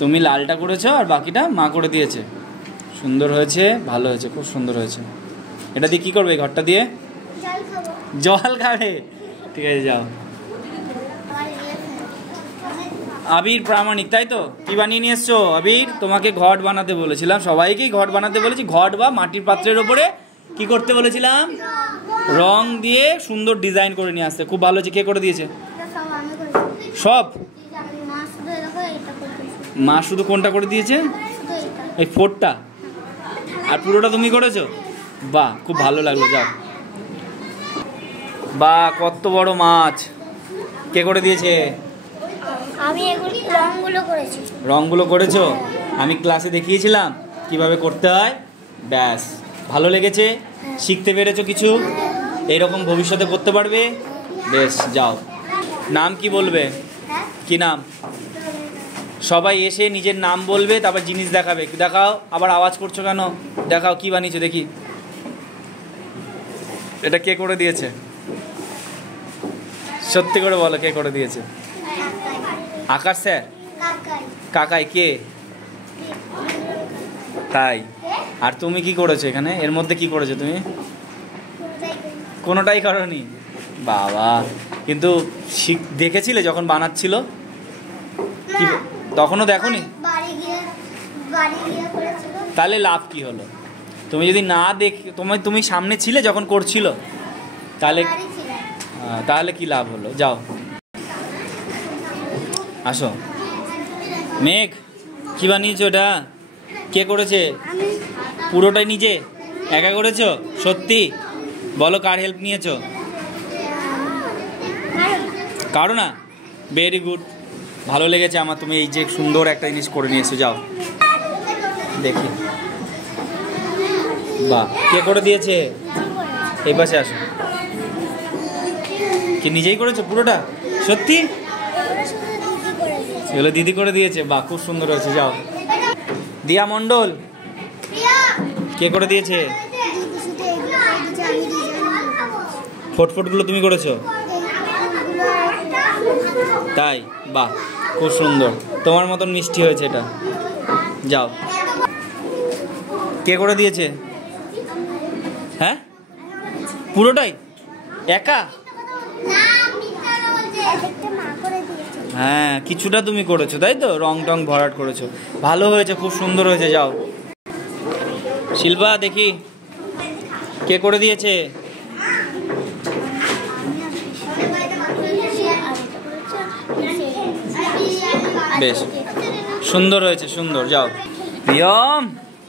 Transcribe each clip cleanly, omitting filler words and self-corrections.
তুমি লালটা করেছো আর বাকিটা মা করে দিয়েছে। সুন্দর হয়েছে, ভালো হয়েছে, খুব সুন্দর হয়েছে। এটা দিয়ে কি করবে? ঘরটা দিয়ে জল খাবে। ঠিক আছে, যাও। আবির প্রামাণিক, তাই তো? কি বানিয়ে নিয়ে এসছো আবির? তোমাকে ঘট বানাতে বলেছিলাম, সবাইকেই ঘট বানাতে বলেছি। ঘট বা মাটির পাত্রের ওপরে কি করতে বলেছিলাম? রং দিয়ে সুন্দর ডিজাইন করে নিয়ে আসতে। খুব ভালো হয়েছে। কে করে দিয়েছে? সব মা শুধু কোনটা করে দিয়েছে? এই ফোরটা। আর পুরোটা তুমি করেছো? বাহ, খুব ভালো লাগলো। যাও। বাহ, কত বড় মাছ! কে করে দিয়েছে? আমি এগুলি রংগুলো করেছি। রংগুলো করেছো? আমি ক্লাসে দেখিয়েছিলাম কিভাবে করতে হয়। ব্যাস, ভালো লেগেছে? শিখতে পেরেছো কিছু? এইরকম ভবিষ্যতে করতে পারবে? বেশ, যাও। নাম কি বলবে? কি নাম? সবাই এসে নিজের নাম বলবে, তারপর জিনিস দেখাবে। দেখাও। আবার আওয়াজ করছো কেন? দেখাও কি বানিয়েছো দেখি। এটা কে করে দিয়েছে? সত্যি করে বলো, কে করে দিয়েছে? আকাশ স্যার? কাকাই কে? তাই? আর তুমি কি করেছো এখানে? এর মধ্যে কি করেছো তুমি? কোনোটাই করনি? বাবা, কিন্তু দেখেছিলে যখন বানাচ্ছিল? কি তখনও দেখোনি? তাহলে লাভ কি হলো? তুমি যদি না তুমি সামনে ছিলে যখন করছিল, তাহলে কি লাভ হলো? যাও, আসো। মেঘ, কি বানিয়েছো? এটা কে করেছে? পুরোটাই নিজে একা করেছো? সত্যি বলো, কার হেল্প নিয়েছো? কারো না? ভেরি গুড, ভালো লেগেছে আমার। তুমি এই যে সুন্দর একটা জিনিস করে নিয়েছো। যাও দেখি। বাহ, কে করে দিয়েছে? এই পাশে আসো। কি নিজেই করেছো পুরোটা? সত্যি? এগুলো দিদি করে দিয়েছে? বাহ, খুব সুন্দর হয়েছে। যাও। দিয়া মণ্ডল, কে করে দিয়েছে? ফটফটগুলো তুমি করেছো? তাই? বাহ, খুব সুন্দর। তোমার মতন মিষ্টি হয়েছে এটা। যাও। কে করে দিয়েছে? হ্যাঁ, পুরোটাই একা? হ্যাঁ, কিছুটা তুমি করেছো, তাই তো? রং টং ভরাট করেছো, ভালো হয়েছে, খুব সুন্দর হয়েছে। যাও। শিল্পা, দেখি কে করে দিয়েছে? বেশ সুন্দর হয়েছে, সুন্দর। যাও। প্রিয়ম,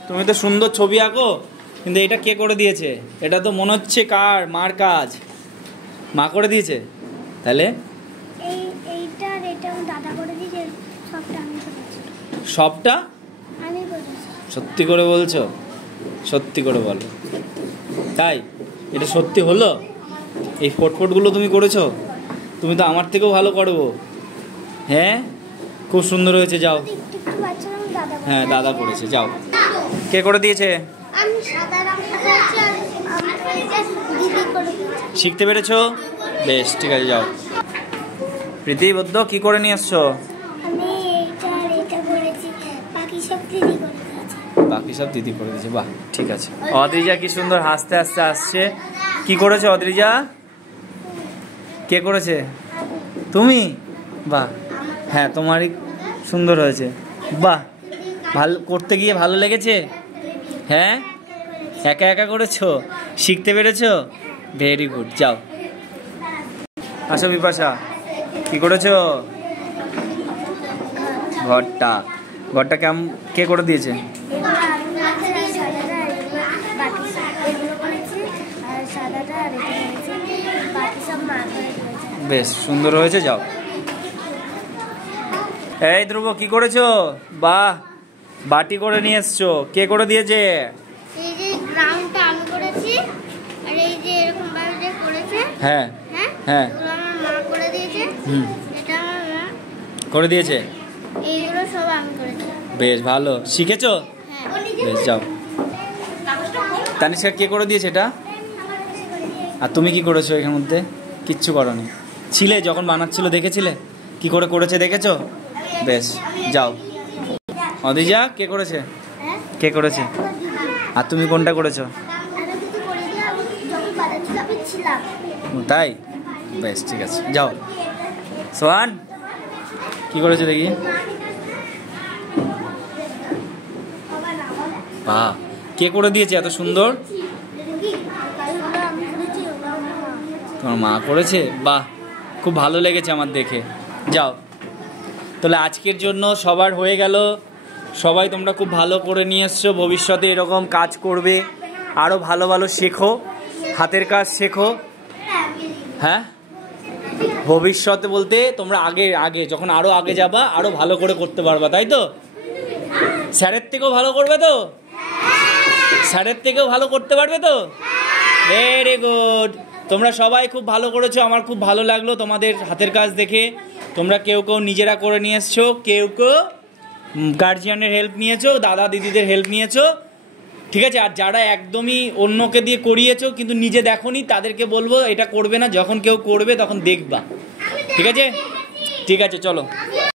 তুমি তো সুন্দর ছবি আঁকো, কিন্তু এটা কে করে দিয়েছে? এটা তো মনে হচ্ছে কার? মার কাজ। মা করে দিয়েছে? তাহলে সবটা? সত্যি করে বলছো? সত্যি করে বলো। তাই? এটা সত্যি হলো? এই ফটফটগুলো তুমি করেছো? তুমি তো আমার থেকেও ভালো করবো। হ্যাঁ, খুব সুন্দর হয়েছে। যাও। হ্যাঁ, দাদা করেছে। যাও। কে করে দিয়েছে? শিখতে পেরেছো? বেশ, ঠিক আছে, যাও। প্রীতি বদ্ধ, কি করে নিয়ে আসছো? বাকি সব দিদি করে দিয়েছে। বাহ, ঠিক আছে। অদ্রিজা কি সুন্দর হাসতে হাসতে আসছে। কি করেছো অদ্রিজা? কে করেছে? তুমি? বাহ, হ্যাঁ, তোমারই সুন্দর হয়েছে। বাহ, ভালো করতে গিয়ে ভালো লেগেছে? হ্যাঁ, একা একা করেছো? শিখতে পেরেছো? Very good. যাও। আসো বিপাশা, কি করেছো? ঘরটা কেমন? কে করে দিয়েছে? বেশ সুন্দর হয়েছে। যাও। এই ধ্রুব, কি করেছো? বাহ, বাটি করে নিয়ে এসছো। কে করে দিয়েছে? হ্যাঁ হ্যাঁ, করে দিয়েছে। বেশ ভালো, শিখেছো? বেশ, যাও। তানিশা, কে করে দিয়েছে এটা? আর তুমি কি করেছো এখানের মধ্যে? কিচ্ছু করনি। ছিলে যখন বানাচ্ছিল, দেখেছিলে কি করে করেছে? দেখেছো? বেশ, যাও। অদিজা কে করেছে? হ্যাঁ কে করেছে? আর তুমি কোনটা করেছো? আমি কিছু করিনি, আমি যখন বাজার ছিল আমি ছিলাম। তাই বেশ ঠিক আছে, যাও। সোহান কি করেছে দেখি? বাহ, কে করে দিয়েছে এত সুন্দর? তোমার মা করেছে? বাহ, খুব ভালো লেগেছে আমার দেখে। যাও তাহলে আজকের জন্য সবার হয়ে গেল। সবাই তোমরা খুব ভালো করে নিয়ে এসছো, ভবিষ্যতে এরকম কাজ করবে, আরও ভালো ভালো শেখো, হাতের কাজ শেখো। হ্যাঁ, ভবিষ্যতে বলতে তোমরা আগে আগে যখন আরও আগে যাবা আরও ভালো করে করতে পারবা, তাই তো? স্যারের থেকেও ভালো করবে তো? স্যারের থেকেও ভালো করতে পারবে তো? Very good. তোমরা সবাই খুব ভালো করেছো, আমার খুব ভালো লাগলো তোমাদের হাতের কাজ দেখে। তোমরা কেউ কেউ নিজেরা করে নিয়ে এসছো, কেউ কেউ গার্জিয়ানের হেল্প নিয়েছো, দাদা দিদিদের হেল্প নিয়েছো, ঠিক আছে? আর যারা একদমই অন্যকে দিয়ে করিয়েছো কিন্তু নিজে দেখোনি, তাদেরকে বলবো এটা করবে না, যখন কেউ করবে তখন দেখবা, ঠিক আছে? ঠিক আছে, চলো।